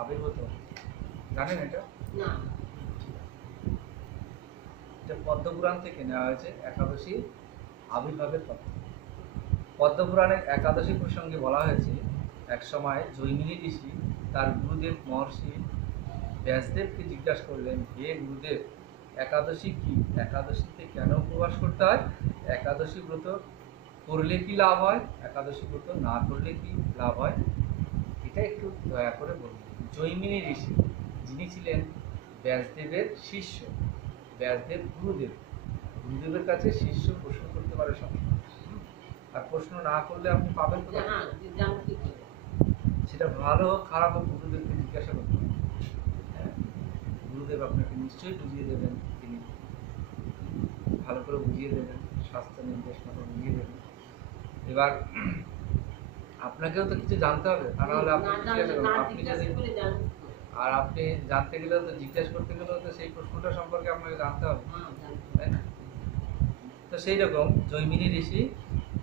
আবির্ভূত, জানেন এটা? না। এটা পদ্মপুরাণ থেকে নেওয়া হয়েছে একাদশী আবির্ভাবের কথা। পদ্মপুরাণের একাদশী প্রসঙ্গে বলা হয়েছে, এক সময় জৈমিনী ঋষি তার গুরুদেব মহর্ষি ব্যাসদেবকে জিজ্ঞাসা করলেন, হে গুরুদেব, একাদশী কি? একাদশীতে কেন উপবাস করতে হয়? একাদশী ব্রত করলে কি লাভ হয়? একাদশী ব্রত না করলে কি লাভ হয়? এটা একটু দয়া করে বলুন। জৈমিনী ঋষি, যিনি ছিলেন ব্যাসদেবের শিষ্য, ব্যাসদেব গুরুদেব, গুরুদেবের কাছে শিষ্য প্রশ্ন করতে পারে সবসময়, আর প্রশ্ন না করলে আপনি পাবেন তো? সেটা ভালো হোক খারাপ হোক, গুরুদেবকে জিজ্ঞাসা করতে হবে। হ্যাঁ, গুরুদেব আপনাকে নিশ্চয়ই বুঝিয়ে দেবেন, তিনি ভালো করে বুঝিয়ে দেবেন, স্বাস্থ্য নির্দেশ মতো বুঝিয়ে দেবেন। এবার আপনাকেও তো কিছু জানতে হবে, তা নাহলে আপনি যদি আর আপনি জানতে গেলেও তো, জিজ্ঞাসা করতে গেলেও তো সেই প্রশ্নটা সম্পর্কে আপনাকে জানতে হবে, তাই না? তো সেই রকম জৈমিনী ঋষি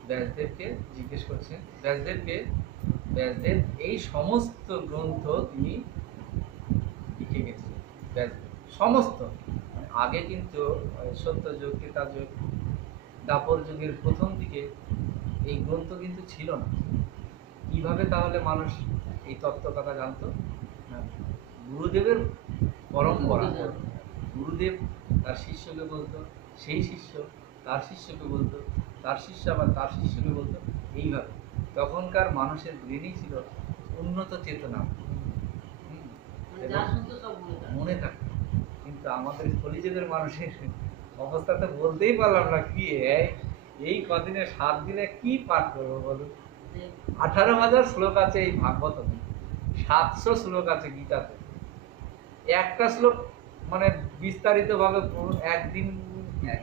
ব্যাসদেবকে জিজ্ঞেস করছেন, ব্যাসদেব এই সমস্ত গ্রন্থ তিনি লিখে গেছিলেন। ব্যাসদেব সমস্ত, মানে আগে কিন্তু সত্যযুগ, ত্রেতাযুগ, দাপর যুগের প্রথম দিকে এই গ্রন্থ কিন্তু ছিল না। কিভাবে তাহলে মানুষ এই তত্ত্ব কথা জানতো? গুরুদেবের পরম্পরা, গুরুদেব তার শিষ্যকে বলতো, সেই শিষ্য তার শিষ্যকে বলতো, তার শিষ্য আবার তার শিষ্যকে বলতো, এইভাবে। তখনকার মানুষের ব্রেনই ছিল উন্নত চেতনা, মনে থাকতো। কিন্তু আমাদের কলিযুগের মানুষের অবস্থা তো বলতেই পারলাম না, কি এই কদিনে 7 দিনে কি পাঠ করবো বলুন? 18,000 শ্লোক আছে এই ভাগবতমে, 700 শ্লোক আছে গীতাতে। একটা শ্লোক মানে বিস্তারিত ভাবে একদিন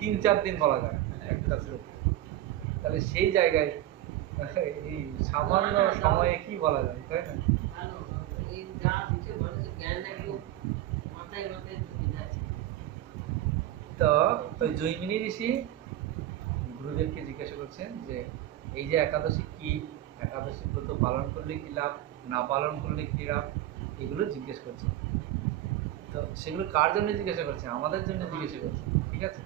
3-4 দিন বলা যায় একটা শ্লোক। তাহলে সেই জায়গায় এই সামান্য সময়ে কি বলা যায়, তাই না? তো জৈমিনী ঋষি গুরুদেবকে জিজ্ঞাসা করছেন যে এই যে একাদশী কি, একাদশী ব্রত পালন করলে কি লাভ, না পালন করলে কি লাভ, এগুলো জিজ্ঞেস করছে। তো সেগুলো কার জন্য জিজ্ঞাসা করছে? আমাদের জন্য জিজ্ঞাসা করছে, ঠিক আছে?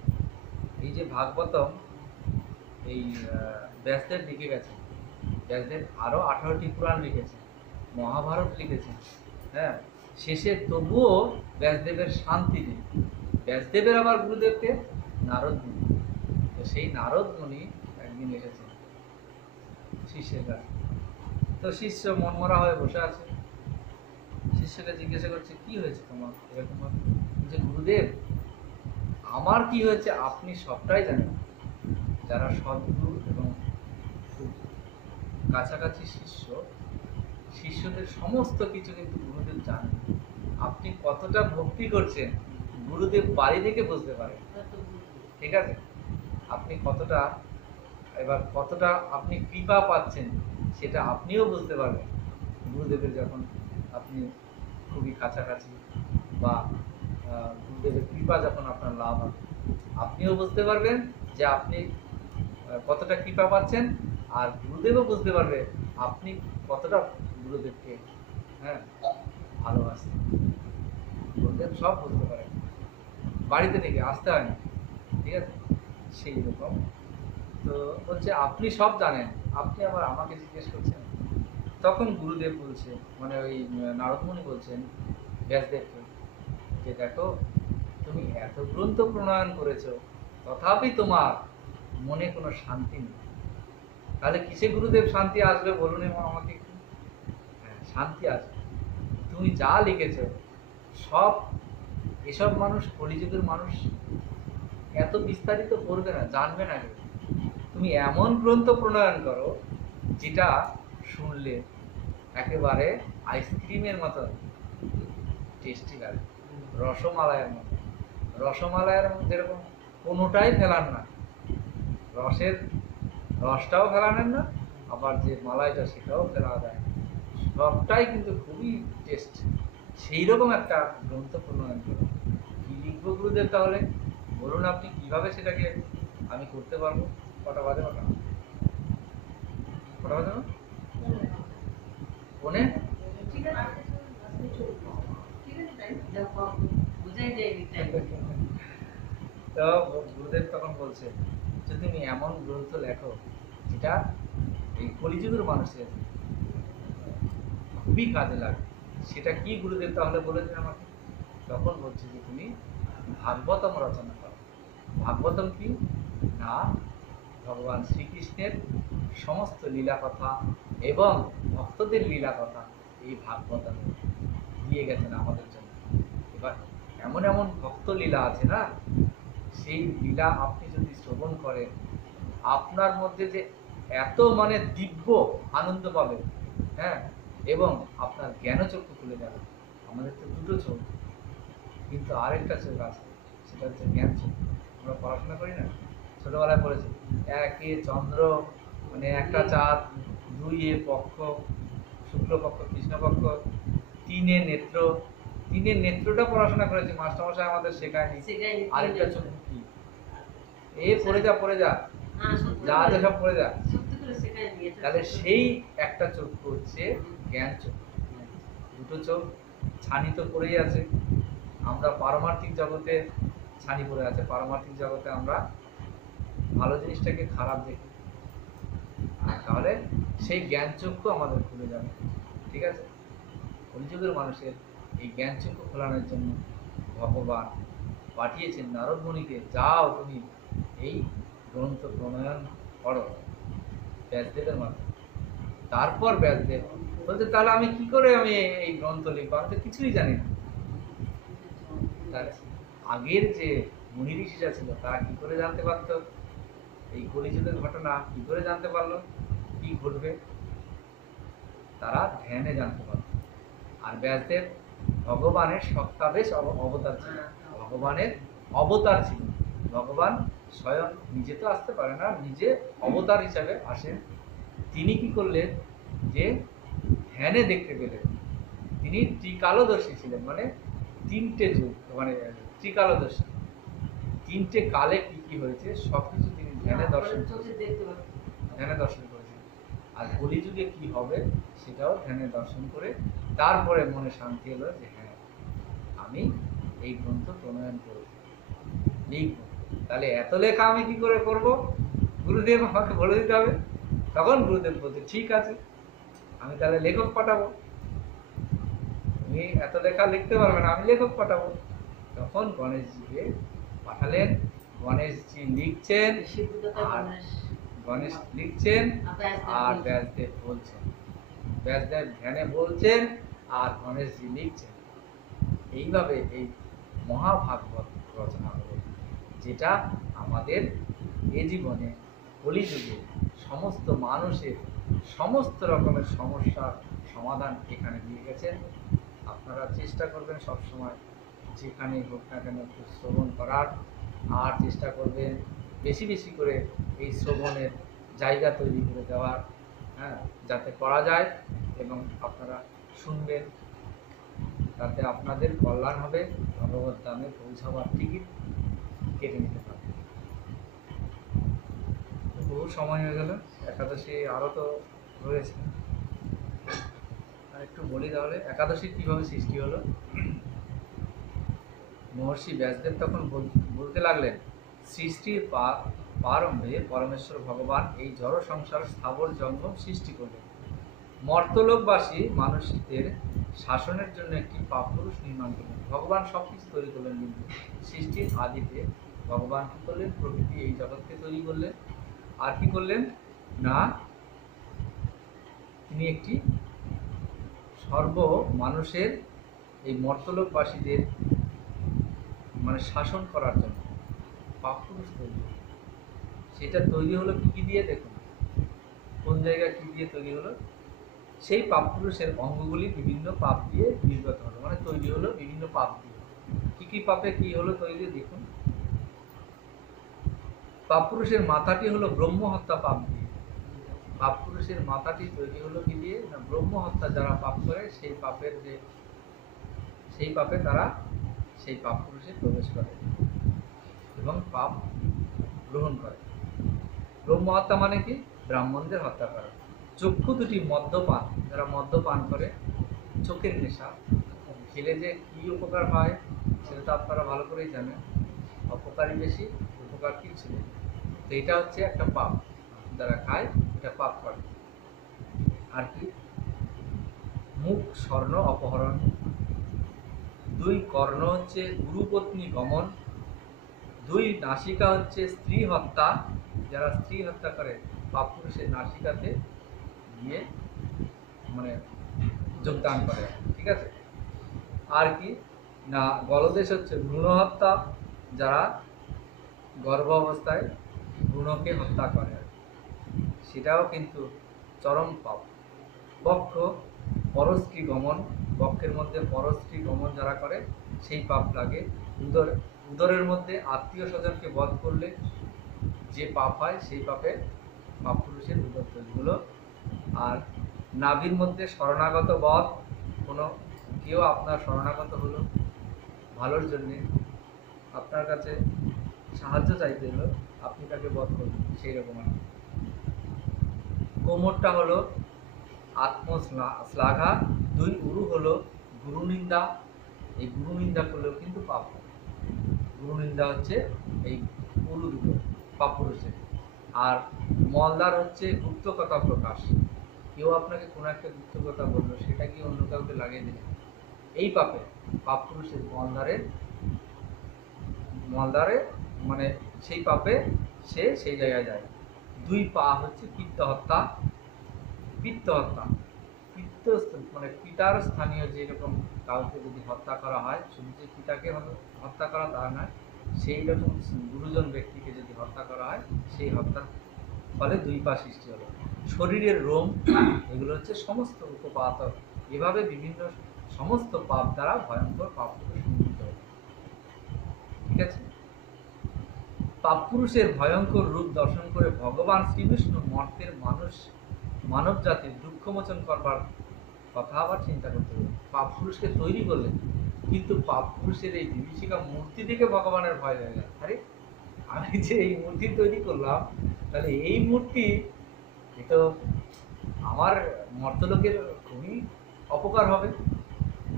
এই যে ভাগবতম, এই ব্যাসদেব লিখে গেছে, ব্যাসদেব আরও 18টি পুরাণ লিখেছে, মহাভারত লিখেছেন, হ্যাঁ, শেষে তবুও ব্যাসদেবের শান্তি নেই। ব্যাসদেবের আবার গুরুদেবকে নারদ মুনি, তো সেই নারদ মুনি একদিন এসেছেন শিষ্যের কাছে। তো শিষ্য মনমরা হয়ে বসে আছে, শিষ্যকে জিজ্ঞাসা করছে, কি হয়েছে তোমার এরকম? যে গুরুদেব, আমার কি হয়েছে আপনি সবটাই জানেন। যারা সদ্গুরু এবং খুব কাছাকাছি শিষ্য, শিষ্যদের সমস্ত কিছু কিন্তু গুরুদেব জানেন। আপনি কতটা ভক্তি করছেন গুরুদেব বাড়ি থেকে বুঝতে পারেন, ঠিক আছে? আপনি কতটা, এবার কতটা আপনি কৃপা পাচ্ছেন সেটা আপনিও বুঝতে পারবেন গুরুদেবের যখন আপনি খুবই কাছাকাছি, বা গুরুদেবের কৃপা যখন আপনার লাভ হবে, আপনিও বুঝতে পারবেন যে আপনি কতটা কৃপা পাচ্ছেন, আর গুরুদেবও বুঝতে পারবে আপনি কতটা গুরুদেবকে, হ্যাঁ, ভালোবাসেন। গুরুদেব সব বুঝতে পারেন, বাড়িতে থেকে আসতে হয় না, ঠিক আছে? সেই রকম। তো বলছে আপনি সব জানেন, আপনি আবার আমাকে জিজ্ঞেস করছেন। তখন গুরুদেব বলছে, মানে ওই নারদমুনি বলছেন ব্যাসদেবকে, যে দেখো, তুমি এত গ্রন্থ প্রণয়ন করেছো, তথাপি তোমার মনে কোনো শান্তি নেই। তাহলে কিসে গুরুদেব শান্তি আসবে বলুন আমাকে একটু? হ্যাঁ, শান্তি আসবে তুমি যা লিখেছ সব। এসব মানুষ, কলিযুগের মানুষ এত বিস্তারিত করবে না, জানবে না। তুমি এমন গ্রন্থ প্রণয়ন করো যেটা শুনলে একেবারে আইসক্রিমের মতো টেস্টি লাগে, রসমালাইয়ের মতো। রসমালাইয়ের যেরকম কোনোটাই ফেলান না, রসটাও ফেলানেন না, আবার যে মালাইটা সেটাও ফেলা যায়, সবটাই কিন্তু খুবই টেস্ট। সেই রকম একটা গ্রন্থ প্রণয়ন করো। কি লিখবো গুরুদেব তাহলে বলুন, আপনি কিভাবে সেটাকে আমি করতে পারবো? কটা বাজে? কটা বাজে? ফোনে বলছে যে তুমি এমন গ্রন্থ লেখো যেটা এই কলিযুগের মানুষের খুবই কাজে লাগে। সেটা কি গুরুদেব তাহলে বলে দিন আমাকে। তখন বলছে যে তুমি ভাগবতম রচনা করো। ভাগবতম কি না, ভগবান শ্রীকৃষ্ণের সমস্ত লীলা কথা এবং ভক্তদের লীলা কথা এই ভাগবতম দিয়ে গেছেন আমাদের জন্য। এবার এমন এমন ভক্ত লীলা আছে না, সেই লীলা আপনি যদি শ্রবণ করেন আপনার মধ্যে যে এত মানে দিব্য আনন্দ পাবে, হ্যাঁ, এবং আপনার জ্ঞানচক্ষু খুলে যাবে। আমাদের তো দুটো চোখ, কিন্তু আরেকটা চোখ আছে, সেটা হচ্ছে জ্ঞান চোখ। আমরা পড়াশোনা করি না, ছোটবেলায় পড়েছি একে চন্দ্র মানে একটা চাঁদ, দুইয়ে পক্ষ শুক্লপক্ষ কৃষ্ণপক্ষ, তিনে নেত্র। তিনের নেত্রটা পড়াশোনা করেছি, মাস্টারমশাই আমাদের শেখায়নি। আরেকটা চোখ কি, এ পড়ে যা পড়ে যা, যা আছে সব পড়ে যা। তাহলে সেই একটা চোখ হচ্ছে জ্ঞান চোখ। দুটো চোখ ছানি তো পড়েই আছে। আমরা পারমার্থিক জগতে ছানি পড়ে আছে, পারমার্থিক জগতে আমরা ভালো জিনিসটাকে খারাপ দেখি। আর তাহলে সেই জ্ঞান চক্ষু আমাদের খুলে যাবে। ঠিক আছে, কলিযুগের মানুষের এই জ্ঞান চক্ষু খোলানোর জন্য ভগবান পাঠিয়েছেন নারদ মুনিকে, যাও তুমি এই গ্রন্থ প্রণয়ন করো ব্যাসদেবের মাধ্যমে। তারপর ব্যাসদেব বলছে তাহলে আমি কি করে আমি এই গ্রন্থ লিখবো, আমি তো কিছুই জানি না। তার আগের যে মুনি ঋষিরা ছিল তারা কি করে জানতে পারতো এই কলিযুগের ঘটনা, কি করে জানতে পারলো কি ঘটবে? তারা ধ্যানে জানতে পারত। আর ব্যাসদেব ভগবানের সত্তাবেশ অবতার ছিল, ভগবানের অবতার ছিল। ভগবান স্বয়ং নিজে তো আসতে পারে না, নিজে অবতার হিসাবে আসেন। তিনি কি করলেন যে ধ্যানে দেখতে পেলেন। তিনি ত্রিকালদর্শী ছিলেন, মানে তিনটে যুগ, মানে ত্রিকালদর্শী, তিনটে কালে কি কি হয়েছে সবকিছু তিনি ধ্যানে দর্শন ধ্যানে দর্শন করেছেন। আর কলিযুগে কি হবে সেটাও ধ্যানে দর্শন করে তারপরে মনে শান্তি এলো যে হ্যাঁ আমি এই গ্রন্থ প্রণয়ন করব, লিখব। তাহলে এত লেখা আমি কি করে করব? গুরুদেব আমাকে বলে দিতে হবে। তখন গুরুদেব বলছে ঠিক আছে, আমি তাহলে লেখক পাঠাবো। তুমি এত লেখা লিখতে পারবে না, আমি লেখক পাঠাবো। তখন গণেশজিকে পাঠালেন। গণেশজি লিখছেন, আর গণেশ লিখছেন আর ব্যাসদেব বলছেন, ব্যাসদেব ধ্যানে বলছেন আর গণেশজি লিখছেন। এইভাবে এই মহাভাগবত রচনা হলো, যেটা আমাদের এ জীবনে কলিযুগে সমস্ত মানুষের সমস্ত রকমের সমস্যার সমাধান এখানে দিয়ে গেছেন। আপনারা চেষ্টা করবেন সবসময় যেখানেই হোক না কেন একটু শ্রবণ করার, আর চেষ্টা করবেন বেশি বেশি করে এই শ্রবণের জায়গা তৈরি করে দেওয়ার, হ্যাঁ, যাতে করা যায় এবং আপনারা শুনবেন, তাতে আপনাদের কল্যাণ হবে। ভগবত ধামে পৌঁছাবার টিকিট কেটে নিতে পারবেন। বহু সময় হয়ে গেল, একাদশী আরও তো রয়েছে। আর একটু বলি তাহলে একাদশী কীভাবে সৃষ্টি হলো। মহর্ষি ব্যাসদেব তখন বলতে লাগলেন, সৃষ্টির প্রারম্ভে পরমেশ্বর ভগবান এই জড় সংসার স্থাবর জঙ্গম সৃষ্টি করলেন। মর্তলোকবাসী মানুষদের শাসনের জন্য একটি পাপপুরুষ নির্মাণ করলেন। ভগবান সব কিছু তৈরি করলেন, কিন্তু সৃষ্টির আদিতে ভগবান কী করলেন? প্রকৃতি এই জগৎকে তৈরি করলেন। আর কি করলেন না, তিনি একটি সর্ব মানুষের এই মর্তলোকবাসীদের মানে শাসন করার জন্য পাপপুরুষ তৈরি। সেটা তৈরি হলো কি কি দিয়ে? দেখুন কোন জায়গায় কি দিয়ে তৈরি হলো। সেই পাপপুরুষের অঙ্গগুলি বিভিন্ন পাপ দিয়ে নির্গত হলো, মানে তৈরি হলো বিভিন্ন পাপ দিয়ে। কি কি পাপে কি হলো তৈরি? দেখুন, পাপপুরুষের মাথাটি হলো ব্রহ্ম হত্যা পাপ দিয়ে। পাপপুরুষের মাথাটি তৈরি হলো কি দিয়ে? না, ব্রহ্ম হত্যা যারা পাপ করে সেই পাপের যে সেই পাপে তারা সেই পাপপুরুষে প্রবেশ করে এবং পাপ গ্রহণ করে। ব্রহ্ম হত্যা মানে কি? ব্রাহ্মণদের হত্যা করা। চক্ষু দুটি মদ্যপান, যারা মদ্যপান করে, চোখের নেশা খেলে যে কি উপকার হয় সেটা তো আপনারা ভালো করেই জানেন। অপকারী বেশি, উপকার কিছু নেই। তো এটা হচ্ছে একটা পাপ, যারা খায় এটা পাপ করে। আর কি, মুখ স্বর্ণ অপহরণ, 2 কর্ণ হচ্ছে গুরুপত্নী গমন, 2 নাসিকা হচ্ছে স্ত্রী হত্যা, যারা স্ত্রী হত্যা করে পাপ পুরুষের নাসিকাতে গিয়ে মানে যোগদান করে, ঠিক আছে। আর কি না, গলদেশ হচ্ছে ভ্রূণ হত্যা, যারা গর্ভ অবস্থায় ভ্রূণকে হত্যা করে, সেটাও কিন্তু চরম পাপ। বক্ষ পরস্ত্রী গমন, বক্ষের মধ্যে পরস্ত্রী গমন যারা করে সেই পাপ লাগে। উদরের মধ্যে আত্মীয় স্বজনকে বধ করলে যে পাপ হয় সেই পাপে পাপ পুরুষের উদর তৈরিগুলো। আর নাভির মধ্যে শরণাগত বধ, কোনো কেউ আপনার শরণাগত হলো ভালোর জন্যে, আপনার কাছে সাহায্য চাইতে হলো, আপনি তাকে বধ করবেন, সেই রকম আর। কোমরটা হলো আত্মশ্লাঘা, 2 উরু হলো গুরুনিন্দা, এই গুরুনিন্দা করলেও কিন্তু পাপ হয়। গুরুনিন্দা হচ্ছে এই উরু দুটো পাপ পুরুষের। আর মলদার হচ্ছে গুপ্ত কথা প্রকাশ, কেউ আপনাকে কোনো একটা গুপ্ত কথা বললো, সেটা কি অন্য কাউকে লাগিয়ে দিলেন, এই পাপে পাপ পুরুষের মলদারে মানে সেই পাপে সে সেই জায়গায় যায়। 2 পা হচ্ছে পিত্ত হত্যা, পিত্ত হত্যা, পিত্ত মানে পিতার স্থানীয় যেরকম কাউকে যদি হত্যা করা হয়, শুধু যে পিতাকে হত্যা করা তা নয়, সেই রকম গুরুজন ব্যক্তিকে যদি হত্যা করা হয়, সেই হত্যার ফলে 2 পা সৃষ্টি হলো। শরীরের রোম, এগুলো হচ্ছে সমস্ত উপপাত, এভাবে বিভিন্ন সমস্ত পাপ দ্বারা ভয়ঙ্কর পাপ সংযুক্ত হয়, ঠিক আছে। পাপ পুরুষের ভয়ঙ্কর রূপ দর্শন করে ভগবান শ্রীবিষ্ণু মর্তের মানব জাতির দুঃখ মোচন করবার কথা আবার চিন্তা করতে হবে। পাপ পুরুষকে তৈরি করলেন, কিন্তু পাপ পুরুষের এই বিভীষিকা মূর্তি দেখে ভগবানের ভয় হয়ে গেল, আরে আমি যে এই মূর্তি তৈরি করলাম, তাহলে এই মূর্তি তো আমার মর্তলোকের খুবই অপকার হবে,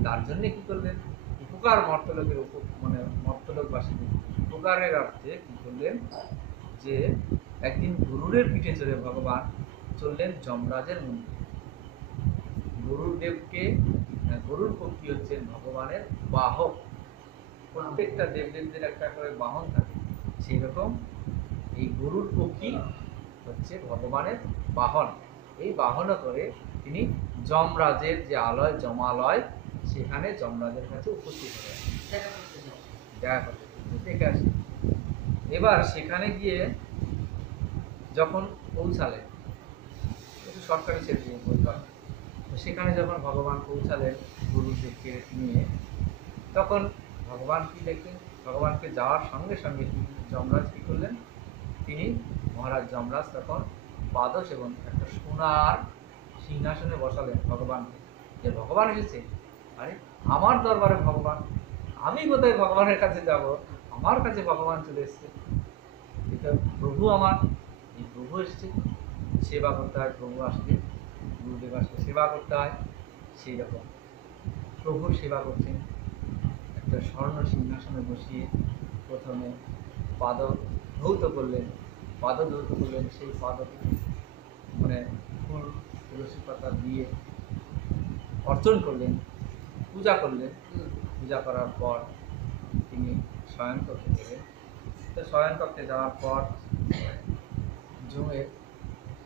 তার জন্য কি করলেন, উপকার মর্তলোকের মানে মর্তলোকবাসীদের উপকারের অর্থে কি করলেন, যে একদিন গরুরের পিঠে চড়ে ভগবান চললেন যমরাজের মন্দিরে। গরুর পক্ষী হচ্ছেন ভগবানের বাহক, প্রত্যেকটা দেবদেবীদের একটা করে বাহন থাকে, সেই রকম এই গরুর পক্ষী হচ্ছে ভগবানের বাহন। এই বাহন করে তিনি যমরাজের যে আলয় যমালয়, সেখানে যমরাজের কাছে উপস্থিত হলেন, দেখা করতে দেখে আসি। এবার সেখানে গিয়ে যখন পৌঁছালেন, একটু সরকারি ছেড়ে দিয়ে বললাম, সেখানে যখন ভগবান পৌঁছালেন গুরুদেবকে নিয়ে, তখন ভগবান কি দেখলেন, ভগবানকে যাওয়ার সঙ্গে সঙ্গে যমরাজ কি করলেন, তিনি মহারাজ যমরাজ তখন পাদস এবং একটা সোনার সিংহাসনে বসালেন ভগবানকে, যে ভগবান এসেছে, আরে আমার দরবারে ভগবান, আমি কোথায় ভগবানের কাছে যাব, আমার কাছে ভগবান চলে এসছে, এটা প্রভু আমার, এই প্রভু এসছে, সেবা করতে হয়, প্রভু আসলে গুরুদেব আসলে সেবা করতে হয়, সেই রকম প্রভুর সেবা করছেন। একটা স্বর্ণ সিংহাসনে বসিয়ে প্রথমে পাদধৌত করলেন, সেই পাদকে মানে ফুল তুলসী পাতা দিয়ে অর্চন করলেন, পূজা করলেন। পূজা করার পর তিনি শয়ন করতে গেলেন। তো শয়ন করতে যাওয়ার পর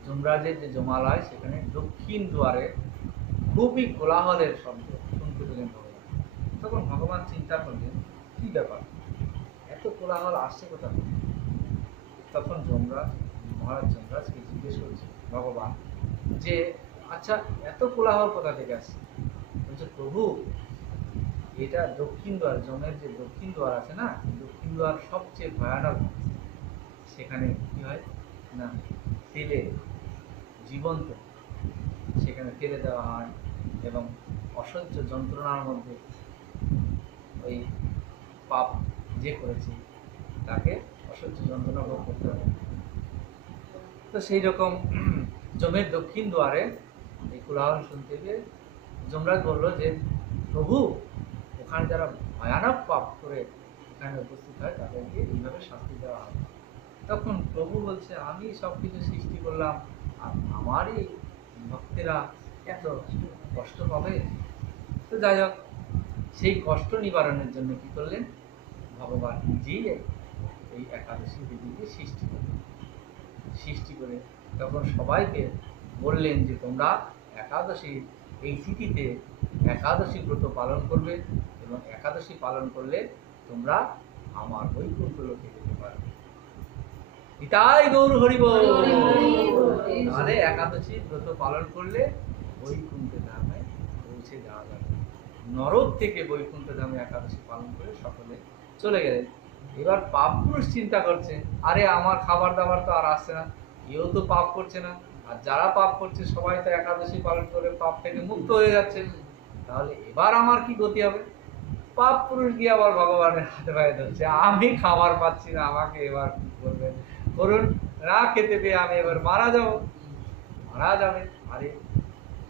যমরাজের যে যমালয়, সেখানে দক্ষিণ দুয়ারে খুবই কোলাহলের শব্দ শুনতে পেলেন ভগবান। তখন ভগবান চিন্তা করলেন, কি ব্যাপার, এত কোলাহল আসছে কোথা থেকে? তখন মহারাজ যমরাজকে জিজ্ঞেস করছে ভগবান যে, আচ্ছা এত কোলাহল কোথা থেকে আসছে? বলছে, প্রভু এটা দক্ষিণ দ্বার, যমের যে দক্ষিণ দ্বার আছে না, দক্ষিণ দ্বার সবচেয়ে ভয়ানক, সেখানে কি হয় না, তেলে জীবন্ত সেখানে ফেলে দেওয়া হয় এবং অসহ্য যন্ত্রণার মধ্যে ওই পাপ যে করেছে তাকে অসহ্য যন্ত্রণা ভোগ করতে হবে। তো সেই রকম যমের দক্ষিণ দ্বারে এই কোলাহল শুনতে গিয়ে যমরাজ বলল যে, প্রভু ওখানে যারা ভয়ানক পাপ করে এখানে উপস্থিত হয় তাদেরকে এইভাবে শাস্তি দেওয়া হয়। তখন প্রভু বলছে আমি সব কিছু সৃষ্টি করলাম, আর আমারই ভক্তেরা এত কষ্ট পাবে। তো যাই হোক, সেই কষ্ট নিবারণের জন্য কি করলেন, ভগবান নিজেই এই একাদশী বিধিকে সৃষ্টি করে তখন সবাইকে বললেন যে তোমরা একাদশী এই তিথিতে একাদশী ব্রত পালন করবে, এবং একাদশী পালন করলে তোমরা আমার বৈকুণ্ঠ লোকে যেতে পারবে। নিতাই গৌর হরি বল। তাহলে একাদশী ব্রত পালন করলে বৈকুণ্ঠ ধামে পৌঁছে যাওয়া যাবে। নরক থেকে বৈকুণ্ঠ ধামে একাদশী পালন করে সকলে চলে গেলেন। এবার পাপ পুরুষ চিন্তা করছে, আরে আমার খাবার দাবার তো আর আসছে না, কেউ তো পাপ করছে না, আর যারা পাপ করছে সবাই তো একাদশী পালন করে পাপ থেকে মুক্ত হয়ে যাচ্ছে, তাহলে এবার আমার কি গতি হবে? পাপ পুরুষ গিয়ে আবার ভগবানের হাতে পায়ে ধরছে, আমি খাবার পাচ্ছি না, আমাকে এবার কি করবেন করুন, না খেতে পেয়ে আমি এবার মারা যাবে। আরে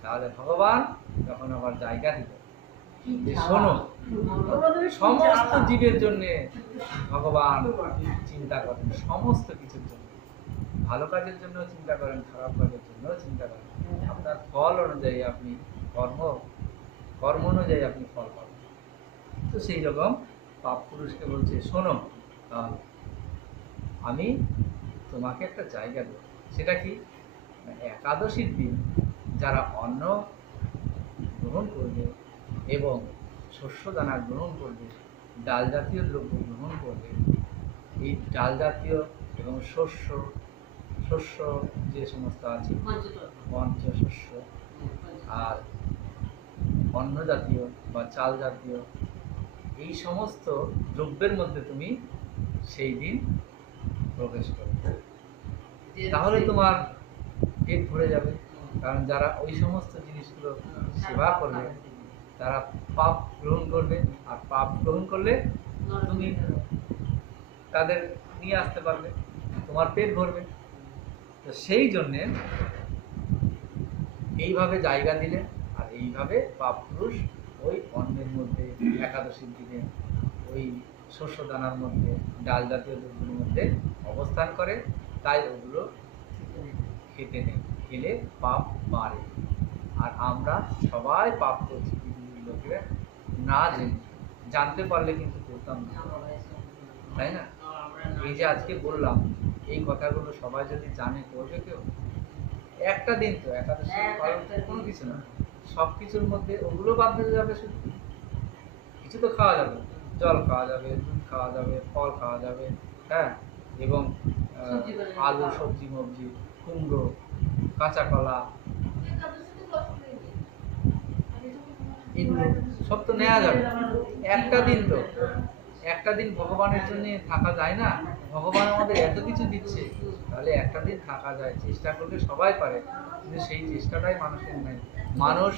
তাহলে ভগবান তখন আবার জায়গা দিল, শোনো, সমস্ত জীবের জন্য ভগবান চিন্তা করেন, সমস্ত কিছুর জন্য, ভালো কাজের জন্য চিন্তা করেন, খারাপ কাজের জন্য চিন্তা করেন। আপনার ফল অনুযায়ী আপনি কর্ম অনুযায়ী আপনি ফল পাবেন। তো সেই রকম পাপ পুরুষকে বলছে, শোনো, আমি তোমাকে একটা জায়গা দেব। সেটা কি? একাদশীর দিন যারা অন্ন গ্রহণ করবে এবং শস্য দানা গ্রহণ করবে, ডাল জাতীয় দ্রব্য গ্রহণ করবে, এই ডাল জাতীয় এবং শস্য যে সমস্ত আছে, পঞ্চশস্য আর অন্ন জাতীয় বা চাল জাতীয়, এই সমস্ত দ্রব্যের মধ্যে তুমি সেই দিন প্রবেশ করবে, তাহলে তোমার পেট ভরে যাবে। কারণ যারা ওই সমস্ত জিনিসগুলো সেবা করবে তারা পাপ গ্রহণ করবে, আর পাপ গ্রহণ করলে তুমি তাদের নিয়ে আসতে পারবে, তোমার পেট ভরবে। তো সেই জন্যে এইভাবে জায়গা দিলে, আর এইভাবে পাপ পুরুষ ওই অন্নের মধ্যে একাদশীর দিনে ওই শস্য দানার মধ্যে, ডাল জাতীয় দ্রব্যের মধ্যে অবস্থান করে, তাই ওগুলো খেতে নেই, খেলে পাপ বাড়ে। আর আমরা সবাই পাপ করছি, পৃথিবীর লোকেরা না জানতে পারলে কিন্তু করতাম না, তাই না? এই যে আজকে বললাম, এই কথাগুলো সবাই যদি জানে, করবে কেউ? একটা দিন তো একাদশী পালন কোনো কিছু না, সব কিছুর মধ্যে ওগুলো বাদ দিতে যাবে। শুধু কিছু তো খাওয়া যাবে, জল খাওয়া যাবে, দুধ খাওয়া যাবে, ফল খাওয়া যাবে, হ্যাঁ, এবং আলু, সবজি মবজি, কুমড়ো, কাঁচা কলা, এগুলো সব তো নেওয়া যাবে। একটা দিন ভগবানের জন্য থাকা যায় না? ভগবান আমাদের এত কিছু দিচ্ছে, তাহলে একটা দিন থাকা যায়, চেষ্টা করলে সবাই পারে, কিন্তু সেই চেষ্টাটাই মানুষের নেই। মানুষ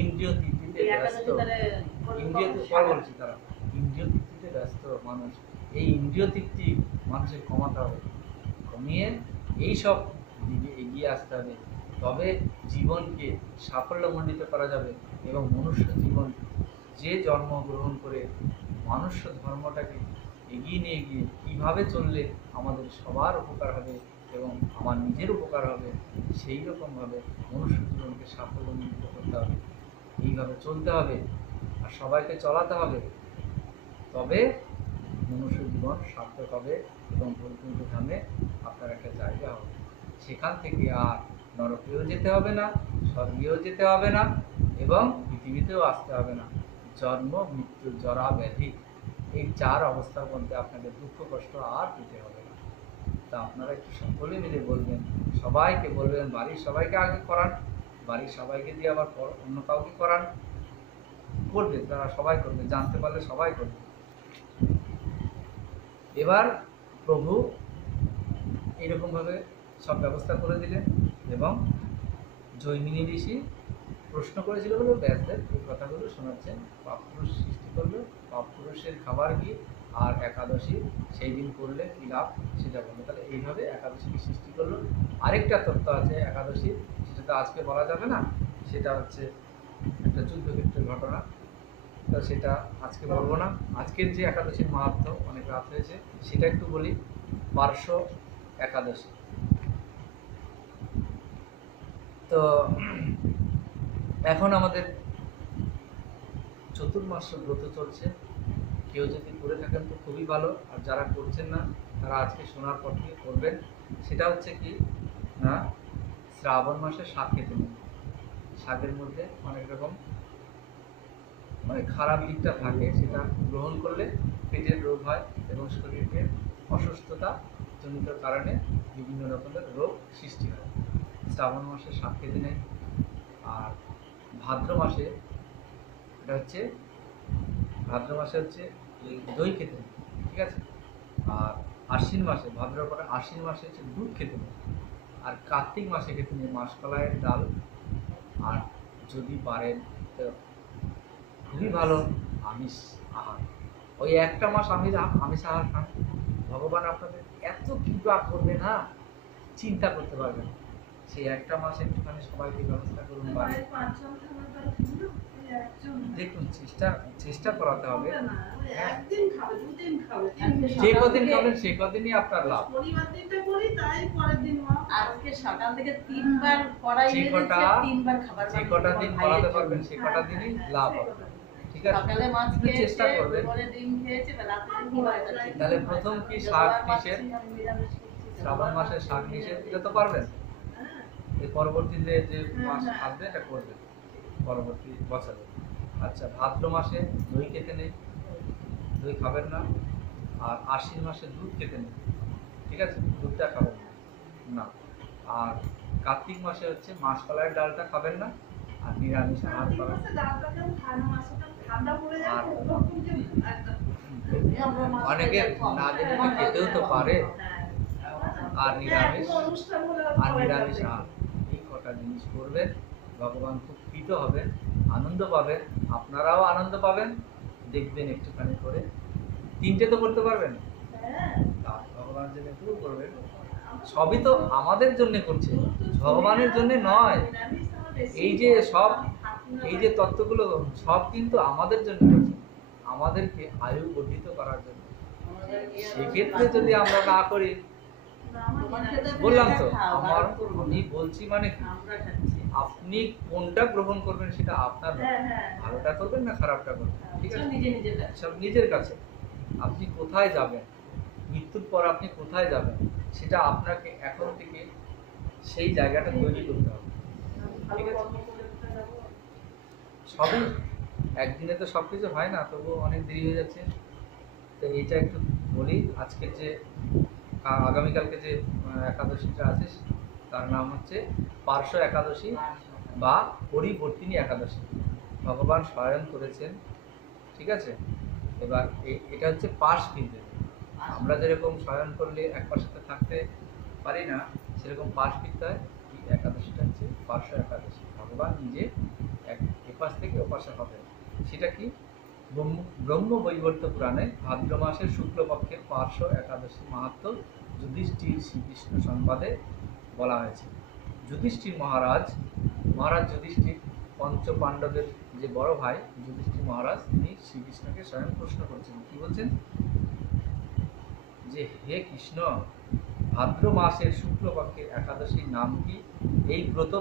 ইন্দ্রিয় তৃপ্তিতে ব্যস্ত, ইন্দ্রিয় তৃপ্তিতে ব্যস্ত মানুষ। এই ইন্দ্রিয় তৃপ্তি মানুষের কমাতে হবে, কমিয়ে এইসব দিকে এগিয়ে আসতে হবে, তবে জীবনকে সাফল্যমণ্ডিত করা যাবে। এবং মনুষ্য জীবন যে জন্মগ্রহণ করে মনুষ্য ধর্মটাকে এগিয়ে নিয়ে গিয়ে কীভাবে চললে আমাদের সবার উপকার হবে এবং আমার নিজের উপকার হবে, সেই রকমভাবে মনুষ্য জীবনকে সাফল্যমণ্ডিত করতে হবে, এইভাবে চলতে হবে আর সবাইকে চলাতে হবে, তবে মনুষ্য জীবন সার্থক হবে এবং বৈকুণ্ঠ ধামে আপনার একটা জায়গা হবে। সেখান থেকে আর নরকেও যেতে হবে না, স্বর্গেও যেতে হবে না, এবং পৃথিবীতেও আসতে হবে না। জন্ম, মৃত্যু, জরা, ব্যাধি, এই চার অবস্থার মধ্যে আপনাকে দুঃখ কষ্ট আর পেতে হবে না। তা আপনারা একটু সকলে মিলে বলবেন, সবাইকে বলবেন, বাড়ির সবাইকে আগে করান, বাড়ির সবাইকে দিয়ে আবার অন্য কাউকে করান, করবে তারা, সবাই করবে, জানতে পারলে সবাই করবে। এবার প্রভু এইরকমভাবে সব ব্যবস্থা করে দিলেন, এবং জৈমিনী ঋষি প্রশ্ন করেছিল বলে ব্যাসদেব এই কথাগুলো শোনাচ্ছেন। পাপ পুরুষ সৃষ্টি করলো, পাপ পুরুষের খাবার কি, আর একাদশী সেই দিন করলে কী লাভ সেটা বললো। তাহলে এইভাবে একাদশীকে সৃষ্টি করলো। আরেকটা তত্ত্ব আছে একাদশীর, সেটা তো আজকে বলা যাবে না, সেটা হচ্ছে একটা যুদ্ধক্ষেত্রের ঘটনা, তো সেটা আজকে বলবো না। আজকের যে একাদশীর মাহাত্ম্য অনেক রাত হয়েছে, সেটা একটু বলি। পার্শ্ব একাদশী। তো এখন আমাদের চতুর্মাস ব্রত চলছে। কেউ যদি করে থাকেন তো খুবই ভালো, আর যারা করছেন না তারা আজকে শোনার পর থেকে করবেন। সেটা হচ্ছে কি না, শ্রাবণ মাসে শাক খেতে নেই। শাকের মধ্যে অনেক রকম মানে খারাপ দিকটা থাকে, সেটা গ্রহণ করলে পেটের রোগ হয় এবং শরীরের অসুস্থতা জনিত কারণে বিভিন্ন রকমের রোগ সৃষ্টি হয়। শ্রাবণ মাসে শাক খেতে নেই। আর ভাদ্র মাসে এটা হচ্ছে ভাদ্র মাসে হচ্ছে দই খেতে নেই, ঠিক আছে। আর আশ্বিন মাসে, ভাদ্র পরে আশ্বিন মাসে হচ্ছে দুধ খেতে নেই। আর কার্তিক মাসে খেতে নেই মাসকলাইয়ের ডাল। আর যদি পারেন তো খুবই ভালো আমিষ আহার। ওই একটা মাস আমিষ আহার খান, ভগবান আপনাদের এত কৃপা করবে না, চিন্তা করতে পারবেন। সেই একটা মাস একটুখানি সবাইকে ব্যবস্থা করুন বাড়ি। দেখুন চেষ্টা করাতে হবে। যে কদিন খাবেন সেই কদিনই আপনার লাভ। যে কটা দিন করাতে পারবেন সে কটা দিনই লাভ হবে, ঠিক আছে। চেষ্টা করবেন। তাহলে প্রথম কি শাক নিষেধ, শ্রাবণ মাসে শাক নিষেধ দিলে তো পারবেন। এই পরবর্তীতে যে মাস থাকবে এটা করবেন পরবর্তী বছরে। আচ্ছা, ভাদ্র মাসে দই খেতে নেই, দই খাবেন না। আর আশ্বিন মাসে দুধ খেতে নেই, ঠিক আছে, দুধটা খাবেন না। আর কার্তিক মাসে হচ্ছে মাসকলাইয়ের ডালটা খাবেন না, আর নিরামিষ আহার খাবেন। অনেকে না জেনে খেতেও তো পারে। আর নিরামিষ আহার, এই কটা জিনিস করবেন, ভগবান খুব প্রীত হবেন, আনন্দ পাবেন, আপনারাও আনন্দ পাবেন। দেখবেন একটুখানি করে, তিনটে তো করতে পারবেন, ভগবান জন্য একটু করবেন। সবই তো আমাদের জন্য করছে, ভগবানের জন্য নয়। এই যে তত্ত্বগুলো সব কিন্তু আমাদের জন্য করছে, আমাদেরকে আয়ু বর্ধিত করার জন্য। সেক্ষেত্রে যদি আমরা না করি, বললাম তো আমি বলছি মানে আপনি কোনটা গ্রহণ করবেন সেটা আপনার, ভালোটা করবেন না খারাপটা করবেন, ঠিক আছে, সব নিজের কাছে। আপনি কোথায় যাবেন, মৃত্যুর পর আপনি কোথায় যাবেন, সেটা আপনাকে এখন থেকে সেই জায়গাটা তৈরি করতে হবে, ঠিক আছে। সবই একদিনে তো সবকিছু হয় না, তবুও অনেক দেরি হয়ে যাচ্ছে। তো এইটা একটু বলি, আজকের যে আগামীকালকে যে একাদশীটা আছে তার নাম হচ্ছে পার্শ্ব একাদশী বা পরিবর্তিনী একাদশী। ভগবান স্বয়ং করেছেন, ঠিক আছে। এবার এটা হচ্ছে পাশ ফিরতে, আমরা যেরকম স্বয়ং করলে এক পাশে থাকতে পারি না, সেরকম পাশ ফিরতে হয়। এই একাদশীটা হচ্ছে পার্শ্ব একাদশী, ভগবান নিজে এপাশ থেকে ওপাশে হবে। সেটা কি, ব্রহ্ম বৈবর্ত পুরাণে ভাদ্র মাসের শুক্লপক্ষের পার্শ্ব একাদশী মাহাত্ম্য যুধিষ্ঠির শ্রীকৃষ্ণ সংবাদে বলা হয়েছে। যুধিষ্ঠির মহারাজ যুধিষ্ঠির পঞ্চ পাণ্ডবের যে বড় ভাই যুধিষ্ঠির মহারাজ, তিনি শ্রীকৃষ্ণকে স্বয়ং প্রশ্ন করছেন। কি বলছেন যে, হে কৃষ্ণ, ভাদ্র মাসের শুক্লপক্ষের একাদশীর নাম কি? এই ব্রত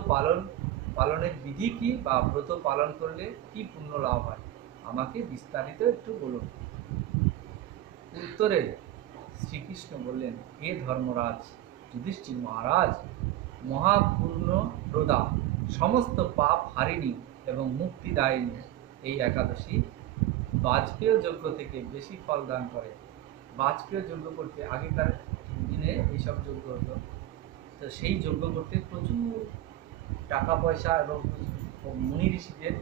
পালনের বিধি কি, বা ব্রত পালন করলে কি পুণ্য লাভ হয়, আমাকে বিস্তারিত একটু বলুন। উত্তরে শ্রীকৃষ্ণ বললেন, হে ধর্মরাজ যুধিষ্ঠির মহারাজ, মহাপূর্ণ প্রদা, সমস্ত পাপ হারিণী এবং মুক্তিদায়িনী এই একাদশী বাজপেয় যজ্ঞ থেকে বেশি ফল দান করে। বাজপেয় যজ্ঞ করতে আগেকার দিনে এইসব যজ্ঞ হতো, তো সেই যজ্ঞ করতে প্রচুর টাকা পয়সা এবং মুনি ঋষিদের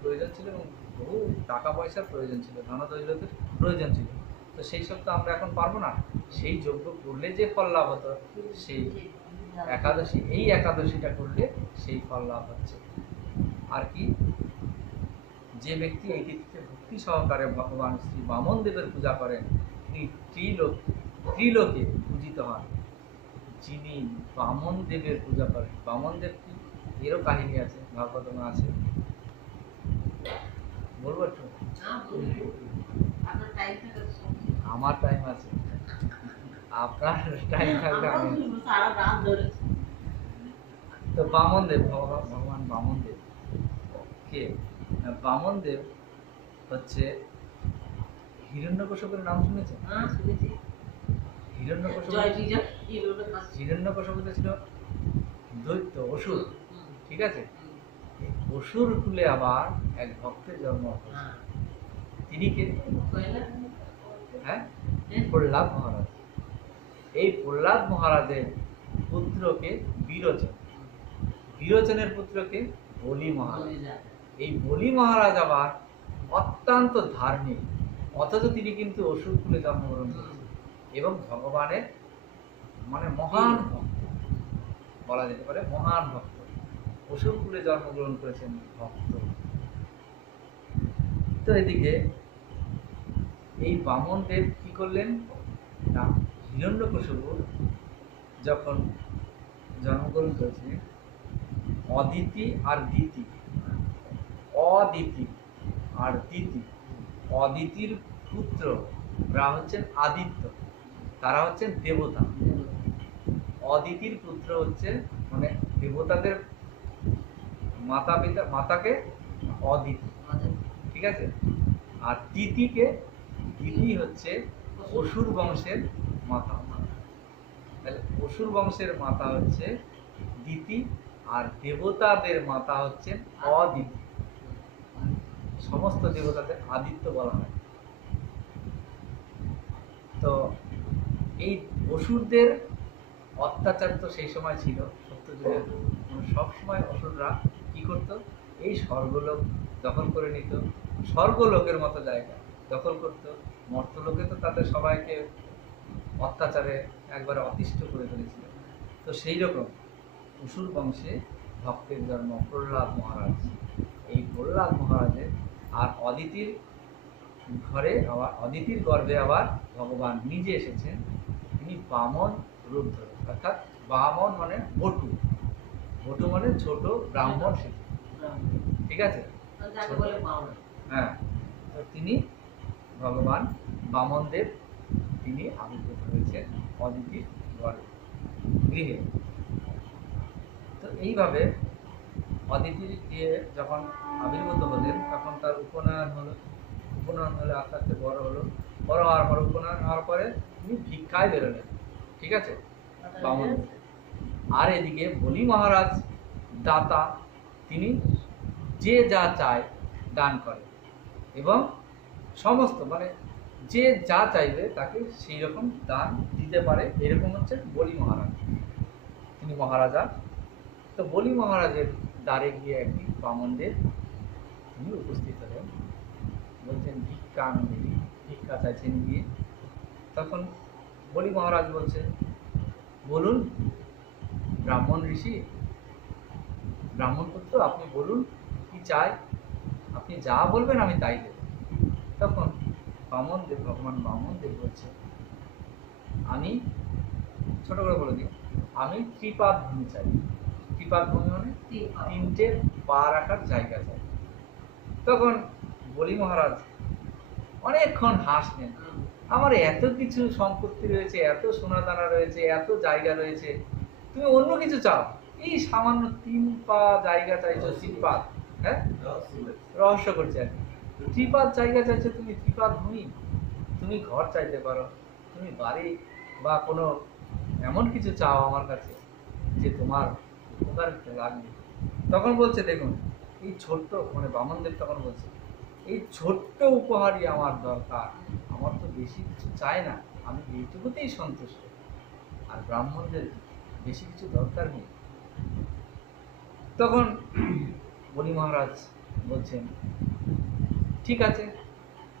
প্রয়োজন ছিল, এবং বহু টাকা পয়সার প্রয়োজন ছিল, ধনদৈলতের প্রয়োজন ছিল। তো সেই সব তো আমরা এখন পারবো না। সেই যজ্ঞ করলে যে ফল লাভ হতো, সেই একাদশী, এই একাদশীটা করলে সেই ফল লাভ হচ্ছে। আর কি, যে ব্যক্তি এই তিথিতে ভক্তি সহকারে ভগবান শ্রী বামন দেবের পূজা করেন, তিনি ত্রিলোকে পূজিত হন। যিনি বামন দেবের পূজা করেন, বামন দেব কি, এরও কাহিনী আছে, ভাগবতমে আছে, বলবো একটু? আমার টাইম আছে। আপনার টাইম থাকলে আমরা আমি সারা রাত ধরেছি। তো বামনদেব ভগবান বামনদেব কে? বামনদেব হচ্ছে হিরণ্যকশিপুর নাম শুনেছেন? হ্যাঁ, শুনেছি। হিরণ্যকশিপু জয় বিজয় এইভাবে কাজ। হিরণ্যকশিপু ছিল দৈত্য অসুর, হুম, ঠিক আছে? হুম, এই অসুর কুলে আবার এক ভক্তের জন্ম হয়েছে। হ্যাঁ। তিনি কে? কয়লা? হ্যাঁ, হ্যাঁ। প্রহ্লাদ মহারাজ। এই প্রহ্লাদ মহারাজের পুত্রকে বিরোচন, বিরোচনের পুত্রকে বলি মহারাজ। বলে যায়। এই বলি মহারাজ আবার অত্যন্ত ধার্মিক, অথচ তিনি কিন্তু অসুর কুলে জন্মগ্রহণ করেছেন এবং ভগবানের মানে মহান ভক্ত বলা যেতে পারে, মহান ভক্ত। অসুর কুলে জন্মগ্রহণ করেছেন ভক্ত। তো এদিকে এই বামনদেব কি করলেন না, হিরণ্যকশিপু যখন জন্মগ্রহণ করেছে, অদিতি আর দিতি, অদিতি আর দিতি, অদিতির পুত্ররা হচ্ছেন আদিত্য, তারা হচ্ছেন দেবতা। অদিতির পুত্র হচ্ছে মানে দেবতাদের মাতা পিতা, মাতাকে অদিতি, ঠিক আছে? আর তিতিকে, তিতি হচ্ছে অসুর বংশের মাতা। তাহলে অসুর বংশের মাতা হচ্ছে দিতি আর দেবতাদের মাতা হচ্ছেন অদিতি। সমস্ত দেবতাদের আদিত্য বলা হয়। তো এই অসুরদের অত্যাচার তো সেই সময় ছিল সত্যযুগে, সবসময় অসুররা কি করত, এই স্বর্গলোক দখল করে নিত, স্বর্গলোকের মতো জায়গা দখল করত। মর্তলোকে তো তাদের সবাইকে অত্যাচারে একবারে অতিষ্ঠ করে ফেলেছিল। তো সেই রকম অসুর বংশে ভক্তের জন্ম প্রহ্লাদ মহারাজ। এই প্রহ্লাদ মহারাজের আর অদিতির ঘরে আবার, অদিতির গর্ভে আবার ভগবান নিজে এসেছেন। তিনি বামন রূপ ধরে, অর্থাৎ বামন মানে বটু, বটু মানে ছোট ব্রাহ্মণ শিশু, ঠিক আছে? যাকে বলে বাউল। হ্যাঁ, তো তিনি ভগবান বামনদেব, তিনি আবির্ভূত হয়েছেন অদিতির গৃহে। তো এইভাবে অদিতির গৃহে যখন আবির্ভূত হলেন, তখন তার উপনয়ন হলো, উপনয়ন হলে আস্তে আস্তে বড় হলো, বড় হওয়ার পর উপনয়ন হওয়ার পরে তিনি ভিক্ষায় বেরোলেন, ঠিক আছে? বামন। আর এদিকে বলি মহারাজ দাতা, তিনি যে যা চায় দান করে এবং সমস্ত মানে যে যা চাইবে তাকে সেই রকম দান দিতে পারে, এরকম হচ্ছে বলি মহারাজ। তিনি মহারাজা। তো বলি মহারাজের দ্বারে গিয়ে একদিন বামনদেব তিনি উপস্থিত হলেন, বলছেন ভিক্ষা আনন্দিনী, ভিক্ষা চাইছেন গিয়ে। তখন বলি মহারাজ বলছেন, বলুন ব্রাহ্মণ ঋষি, ব্রাহ্মণ পুত্র, আপনি বলুন কি চাই, আপনি যা বলবেন আমি তাই দেব। তখন বামনদেব, ভগবান বামনদেব বলছে, আমি ছোট করে বলে দিই, আমি ত্রিপাদ ভূমি চাই। ত্রিপাদ ভূমি মানে তিনটে পা রাখার জায়গা চাই। তখন বলি মহারাজ অনেকক্ষণ হাসলেন, আমার এত কিছু সম্পত্তি রয়েছে, এত সোনাদানা রয়েছে, এত জায়গা রয়েছে, তুমি অন্য কিছু চাও, এই সামান্য 3 পা জায়গা চাইছো, ত্রিপাদ, হ্যাঁ রহস্য করছে আর কি। ত্রিপাদ জায়গা চাইছো তুমি, ত্রিপাদ ভূমি, তুমি ঘর চাইতে পারো, তুমি বাড়ি বা কোনো এমন কিছু চাও আমার কাছে যে তোমার উপকার লাগবে। তখন বলছে, দেখুন এই ছোট্ট মানে বামনদেব তখন বলছে, এই ছোট্ট উপহারই আমার দরকার, আমার তো বেশি কিছু চাই না, আমি এইটুকুতেই সন্তুষ্ট। আর ব্রাহ্মণদের বেশি কিছু দরকার নেই। তখন বলি মহারাজ বলছেন, ঠিক আছে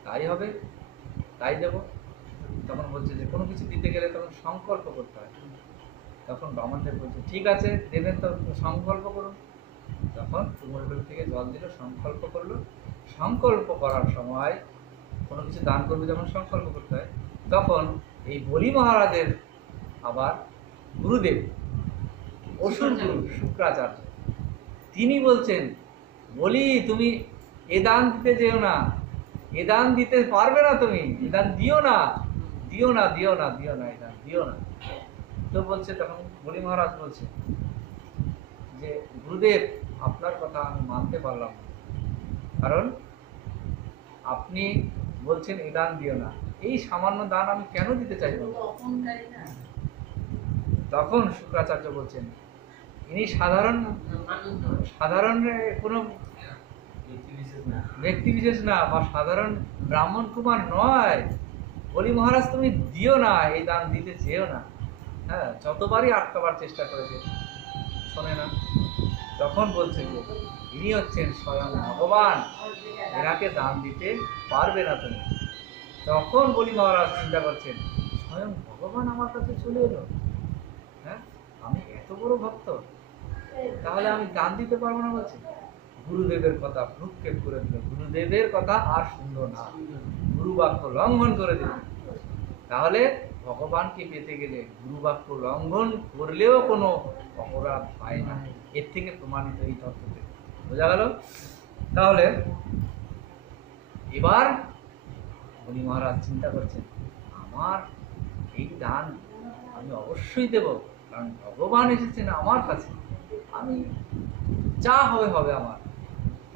তাই হবে, তাই দেব। তখন বলছে যে কোনো কিছু দিতে গেলে তখন সংকল্প করতে হয়। তখন বামনদেব বলছে, ঠিক আছে দেবেন, তো সংকল্প করুন। তখন তুমুল থেকে জল দিল, সংকল্প করলো। সংকল্প করার সময় কোনো কিছু দান করবে যখন সংকল্প করতে হয়, তখন এই বলি মহারাজের আবার গুরুদেব অসুর গুরু শুক্রাচার্য, তিনি বলছেন, বলি তুমি এ দান দিতে যেও না, এ দান দিতে পারবে না, তুমি এ দান দিও না, দিও না দিও না দিও না, এটা দিও না। তো বলছে, তখন বলি মহারাজ বলছে যে গুরুদেব আপনার কথা আমি মানতে পারলাম না, কারণ আপনি বলছেন এই দান দিও না, এই সামান্য দান আমি কেন দিতে চাইবো? অহংকারী না, তখন শুক্রাচার্য বলছেন ইনি সাধারণ মানুষ সাধারণ কোনো ব্যক্তি বিশেষ না, বা সাধারণ ব্রাহ্মণ কুমার নয়। বলি মহারাজ তুমি দিও না, এই দান দিতে চেয়েও না। হ্যাঁ, যতবারই আটকাবার চেষ্টা করেছে, শোনে না। তখন বলছে যে ইনি হচ্ছেন স্বয়ং ভগবান, এনাকে দান দিতে পারবে না তুমি। তখন বলি মহারাজ চিন্তা করছেন, স্বয়ং ভগবান আমার কাছে চলে এলো, হ্যাঁ, আমি এত বড় ভক্ত, তাহলে আমি দান দিতে পারবো না বলছি। গুরুদেবের কথা ভ্রুক্ষেপ করে দিল, গুরুদেবের কথা আর শুনলো না, গুরু বাক্য লঙ্ঘন করে দিল। তাহলে ভগবানকে পেতে গেলে গুরু বাক্য লঙ্ঘন করলেও কোনো অপরাধ হয় না, এর থেকে প্রমাণিত এই তত্ত্বতে। বোঝা গেল? তাহলে এবার বলি মহারাজ চিন্তা করছেন, আমার এই দান আমি অবশ্যই দেব, কারণ ভগবান এসেছেন আমার কাছে, আমি যা হবে হবে আমার।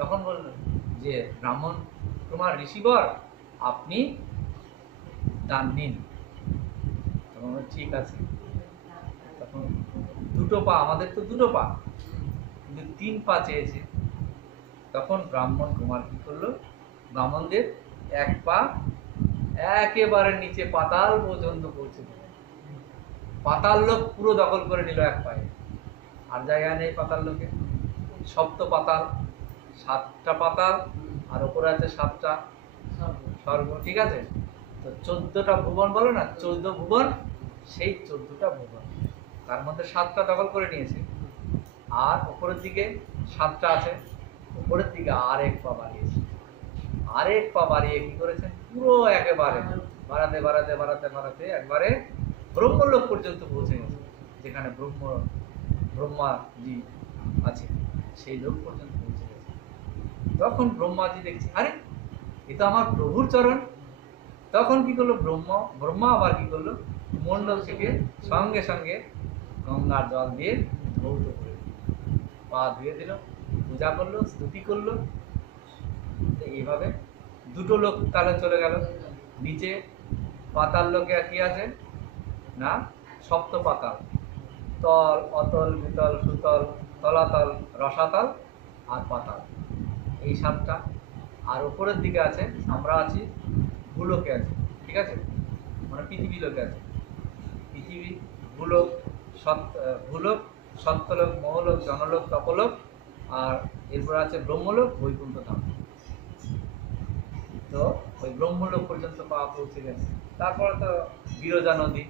তখন বলল যে ব্রাহ্মণ তোমার ঋষিবর, আপনি দান নিন। তখন বলল, ঠিক আছে। তখন দুটো পা, আমাদের তো দুটো পা, কিন্তু 3 পা চেয়েছে। তখন ব্রাহ্মণ কুমার কি করলো, ব্রাহ্মণদের 1 পা একেবারে নিচে পাতাল পর্যন্ত পৌঁছে দিল। পাতাল লোক পুরো দখল করে নিল 1 পায়ে, আর জায়গা নেই পাতাল লোকে। সপ্ত পাতাল, 7টা পাতাল, আর ওপরে আছে 7টা স্বর্গ, ঠিক আছে? তো 14টা ভুবন বলো না, 14 ভুবন, সেই 14টা ভুবন তার মধ্যে 7টা দখল করে নিয়েছে, আর উপরের দিকে 7টা আছে, উপরের দিকে আর 1 পা বাড়িয়েছে। আর 1 পা বাড়িয়ে কি করেছেন, পুরো একেবারে বাড়াতে বাড়াতে বাড়াতে বাড়াতে একবারে ব্রহ্মলোক পর্যন্ত পৌঁছে গেছে, যেখানে ব্রহ্মাজি আছে, সেই লোক পর্যন্ত পৌঁছে গেছে। তখন ব্রহ্মাজি দেখছে, আরে এ তো আমার প্রভুর চরণ। তখন কি করলো, ব্রহ্মা আবার কি করলো, মণ্ডল থেকে সঙ্গে সঙ্গে গঙ্গার জল দিয়ে ধৌত করে দিল, পা ধুয়ে দিল, পূজা করলো, স্তুতি করলো। এইভাবে দুটো লোক তাহলে চলে গেল। নিচে পাতাল লোকে কি আছে না, সপ্ত পাতাল, তল, অতল, বিতল, সুতল, তলাতল, রসাতল আর পাতাল, এই 7টা। আর উপরের দিকে আছে, আমরা আছি ভূলোকে আছি, ঠিক আছে, মানে পৃথিবী লোকে আছে। পৃথিবী, ভূলোক, ভূলোক, সত্যলোক, মহলোক, জনলোক, তপলোক, আর এরপর আছে ব্রহ্মলোক, বৈকুণ্ঠ ধাম। তো ওই ব্রহ্মলোক পর্যন্ত পাওয়া পৌঁছে গেছে। তারপরে তো বিরজা নদী,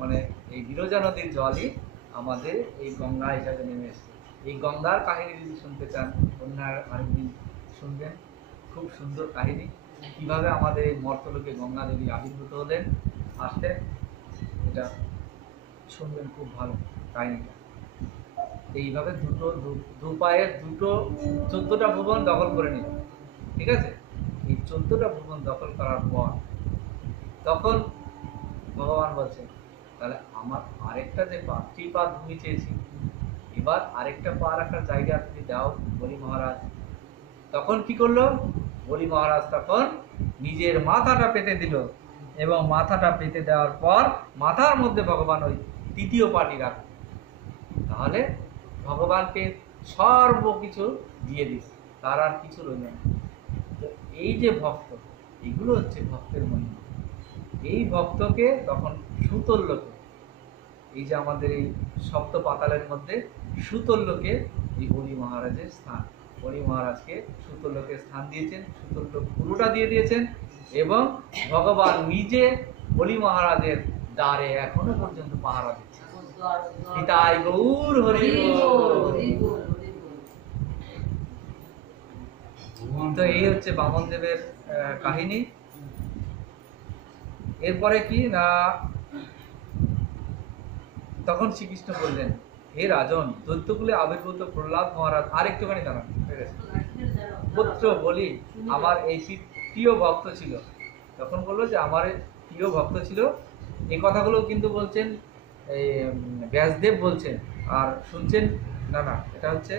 মানে এই বিরজা নদীর জলই আমাদের এই গঙ্গা হিসাবে নেমে এসেছে। এই গঙ্গার কাহিনী যদি শুনতে চান, অন্য আরেকদিন শুনবেন, খুব সুন্দর কাহিনী, কিভাবে আমাদের এই মর্তলোকে গঙ্গা দেবী আবির্ভূত হলেন, আসতে, এটা শুনবেন, খুব ভালো কাহিনীটা। এইভাবে দু পায়ের 14টা ভুবন দখল করে নিল, ঠিক আছে? এই 14টা ভুবন দখল করার পর তখন ভগবান বলছেন, তাহলে আমার আরেকটা যে পা, 3 পা ভূমি চেয়েছি, এবার আরেকটা পা রাখার জায়গা তুমি দাও বলি মহারাজ। তখন কি করলো বলি মহারাজ, তখন নিজের মাথাটা পেতে দিল, এবং মাথাটা পেতে দেওয়ার পর মাথার মধ্যে ভগবান ওই 3য় পাটি রাখল। তাহলে ভগবানকে সর্বকিছু দিয়ে দিস, তার আর কিছু রইল না। তো এই যে ভক্ত, এগুলো হচ্ছে ভক্তের মহিমা। এই ভক্তকে তখন সুতল লোকে, এই যে আমাদের এই সপ্ত পাতালের মধ্যে সুতল লোকে এই বলি মহারাজের স্থান, বলি মহারাজকে সুতল লোকে স্থান দিয়েছেন, সুতল লোক পুরোটা দিয়ে দিয়েছেন, এবং ভগবান নিজে বলি মহারাজের দ্বারে এখনো পর্যন্ত পাহারা দিচ্ছে। নিতাই গৌর হরি বল। তো এই হচ্ছে বামন দেবের কাহিনী। এরপরে কি না, তখন শ্রীকৃষ্ণ বললেন, হে রাজন, দৈত্যকুলে আবির্ভূত প্রহ্লাদ মহারাজ, আর একটুখানি দাঁড়ান, পুত্র বলি আমার এই প্রিয় ভক্ত ছিল। তখন বললো যে আমার প্রিয় ভক্ত ছিল। এই কথাগুলো কিন্তু বলছেন এই ব্যাসদেব বলছেন, আর শুনছেন না, এটা হচ্ছে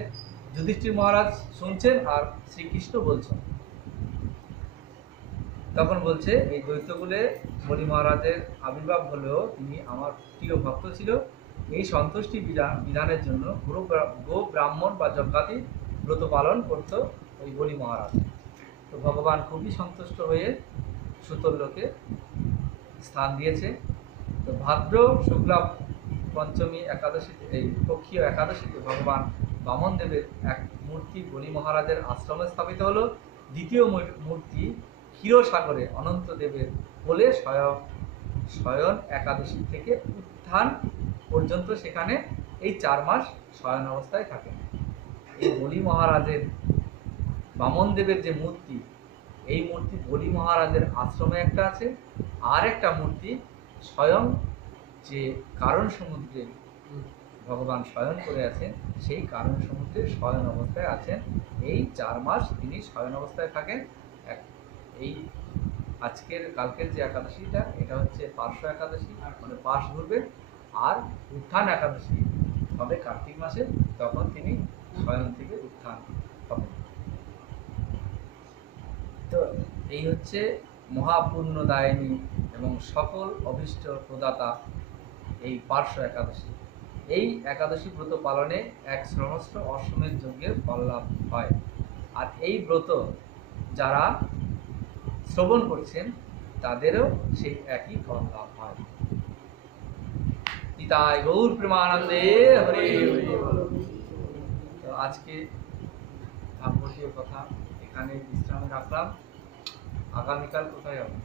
যুধিষ্ঠির মহারাজ শুনছেন আর শ্রীকৃষ্ণ বলছেন। তখন বলছে এই দৈত্যকুলে বলি মহারাজের আবির্ভাব হলেও তিনি আমার প্রিয় ভক্ত ছিল। এই সন্তুষ্টি বিধানের জন্য গো ব্রাহ্মণ বা যজ্ঞাতি ব্রত পালন করত ওই বলি মহারাজ। তো ভগবান খুবই সন্তুষ্ট হয়ে সুতোল্যকে স্থান দিয়েছে। তো ভাদ্র শুক্লা পঞ্চমী একাদশীতে, এই পক্ষীয় একাদশীতে ভগবান বামন দেবের এক মূর্তি বলি মহারাজের আশ্রমে স্থাপিত হলো। দ্বিতীয় মূর্তি ক্ষীরসাগরে অনন্ত দেবের বলে শয়ন একাদশী থেকে উত্থান পর্যন্ত সেখানে এই 4 মাস শয়ন অবস্থায় থাকে। এই বলি মহারাজের বামন দেবের যে মূর্তি, এই মূর্তি বলি মহারাজের আশ্রমে একটা আছে, আর একটা মূর্তি স্বয়ং যে কারণ সমুদ্রে ভগবান শয়ন করে আছেন, সেই কারণ সমুদ্রে শয়ন অবস্থায় আছেন। এই 4 মাস তিনি শয়ন অবস্থায় থাকেন। এই কালকের যে একাদশীটা, এটা হচ্ছে পার্শ্ব একাদশী, মানে পাশ ঘুরবে। আর উত্থান একাদশী হবে কার্তিক মাসে, তখন তিনি শয়ন থেকে উত্থান হবেন। তো এই হচ্ছে মহাপুণ্যদায়িনী এবং সকল অভীষ্ট প্রদাতা এই পার্শ্ব একাদশী। এই একাদশী ব্রত পালনে 1 সহস্র অশ্বমেধ যজ্ঞের ফল লাভ হয়। আর এই ব্রত যারা শ্রবণ করছেন তাদেরও সেই একই ফল লাভ হয়। নিতাই গৌর প্রেমানন্দে হরে হরে। তো আজকে ভাগবতীয় কথা এখানে বিশ্রাম রাখলাম। আগামীকাল কোথায় হবে?